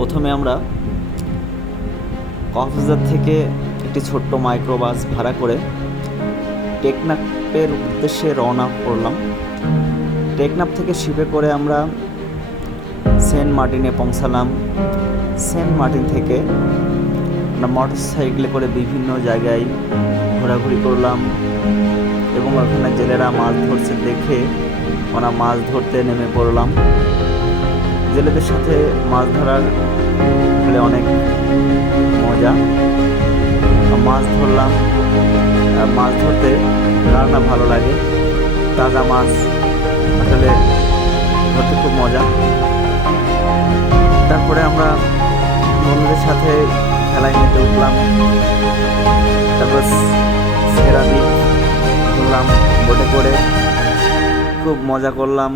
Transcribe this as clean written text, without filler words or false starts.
প্রথমে আমরা কক্সবাজার থেকে একটি ছোট্ট মাইক্রোবাস ভাড়া করে টেকনাফের উদ্দেশ্যে রওনা করলাম। টেকনাফ থেকে শিপে করে আমরা সেন্ট মার্টিনে পৌঁছালাম। সেন্ট মার্টিন থেকে আমরা মোটর সাইকেলে করে বিভিন্ন জায়গায় ঘোরাঘুরি করলাম এবং ওখানে জেলেরা মাছ ধরছে দেখে আমরা মাছ ধরতে নেমে পড়লাম। জেলেদের সাথে মাছ ধরার ফলে অনেক মজা। মাছ ধরলাম, মাছ ধরতে কার না ভালো লাগে, তাজা মাছ আসলে ধরতে খুব মজা। তারপরে আমরা বন্ধুদের সাথে খেলায় মেতে উঠলাম। তারপর সেরাদ্বীপ ঘুরলাম বোটে করে, খুব মজা করলাম।